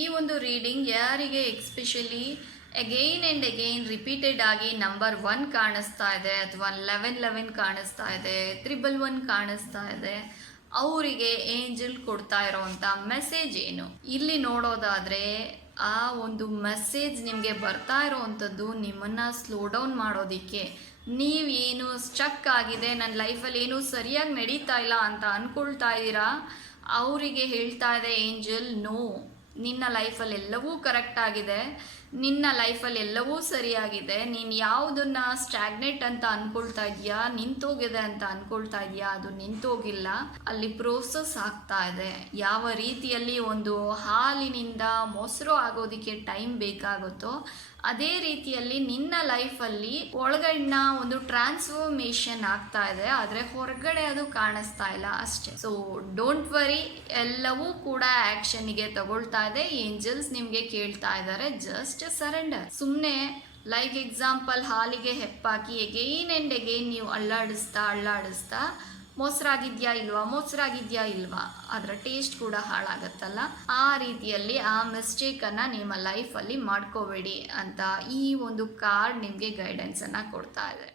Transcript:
ಈ ಒಂದು ರೀಡಿಂಗ್ ಯಾರಿಗೆ especially again and again repeated ಆಗಿ ನಂಬರ್ 1 ಕಾಣಿಸ್ತಾ ಇದೆ ಅಥವಾ 1111 ಕಾಣಿಸ್ತಾ ಇದೆ 111 ಕಾಣಿಸ್ತಾ ಇದೆ, ಅವರಿಗೆ ಏಂಜಲ್ ಕೊಡ್ತಾ ಇರೋವಂಥ ಮೆಸೇಜ್ ಏನು? ಇಲ್ಲಿ ನೋಡೋದಾದರೆ ಆ ಒಂದು ಮೆಸೇಜ್ ನಿಮಗೆ ಬರ್ತಾ ಇರೋವಂಥದ್ದು ನಿಮ್ಮನ್ನು ಸ್ಲೋ ಡೌನ್ ಮಾಡೋದಕ್ಕೆ. ನೀವೇನು ಸ್ಟಕ್ ಆಗಿದೆ, ನನ್ನ ಲೈಫಲ್ಲಿ ಏನೂ ಸರಿಯಾಗಿ ನಡೀತಾ ಇಲ್ಲ ಅಂತ ಅಂದ್ಕೊಳ್ತಾ ಇದ್ದೀರಾ, ಅವರಿಗೆ ಹೇಳ್ತಾ ಇದೆ ಏಂಜಲ್, ನೋ, ನಿನ್ನ ಲೈಫಲ್ಲಿ ಎಲ್ಲವೂ ಕರೆಕ್ಟ್ ಆಗಿದೆ, ನಿನ್ನ ಲೈಫಲ್ಲಿ ಎಲ್ಲವೂ ಸರಿಯಾಗಿದೆ. ನೀನು ಯಾವುದನ್ನು ಸ್ಟ್ಯಾಗ್ನೆಟ್ ಅಂತ ಅಂದ್ಕೊಳ್ತಾ ಇದೆಯಾ, ನಿಂತೋಗಿದೆ ಅಂತ ಅಂದ್ಕೊಳ್ತಾ ಇದೆಯಾ, ಅದು ನಿಂತೋಗಿಲ್ಲ, ಅಲ್ಲಿ ಪ್ರೋಸೆಸ್ ಆಗ್ತಾ ಇದೆ. ಯಾವ ರೀತಿಯಲ್ಲಿ ಒಂದು ಹಾಲಿನಿಂದ ಮೊಸರು ಆಗೋದಕ್ಕೆ ಟೈಮ್ ಬೇಕಾಗುತ್ತೋ ಅದೇ ರೀತಿಯಲ್ಲಿ ನಿನ್ನ ಲೈಫಲ್ಲಿ ಒಳಗಡಿನ ಒಂದು ಟ್ರಾನ್ಸ್ಫಾರ್ಮೇಷನ್ ಆಗ್ತಾ ಇದೆ, ಆದರೆ ಹೊರಗಡೆ ಅದು ಕಾಣಿಸ್ತಾ ಇಲ್ಲ ಅಷ್ಟೇ. ಸೊ ಡೋಂಟ್ ವರಿ, ಎಲ್ಲವೂ ಕೂಡ ಆ್ಯಕ್ಷನ್ಗೆ ತಗೊಳ್ತಾ ಇದೆ. ಏಂಜಲ್ಸ್ ನಿಮಗೆ ಕೇಳ್ತಾ ಇದ್ದಾರೆ, ಜಸ್ಟ್ ಸರೆಂಡರ್. ಸುಮ್ಮನೆ ಲೈಕ್ ಎಕ್ಸಾಂಪಲ್, ಹಾಲಿಗೆ ಹೆಪ್ಪಾಕಿ ಎಗೈನ್ ಆ್ಯಂಡ್ ಎಗೈನ್ ನೀವು ಅಲ್ಲಾಡಿಸ್ತಾ ಮೊಸರಾಗಿದ್ಯಾ ಇಲ್ವಾ, ಅದರ ಟೇಸ್ಟ್ ಕೂಡ ಹಾಳಾಗತ್ತಲ್ಲ. ಆ ರೀತಿಯಲ್ಲಿ ಆ ಮಿಸ್ಟೇಕನ್ನು ನಿಮ್ಮ ಲೈಫಲ್ಲಿ ಮಾಡ್ಕೋಬೇಡಿ ಅಂತ ಈ ಒಂದು ಕಾರ್ಡ್ ನಿಮಗೆ ಗೈಡೆನ್ಸನ್ನು ಕೊಡ್ತಾ ಇದೆ.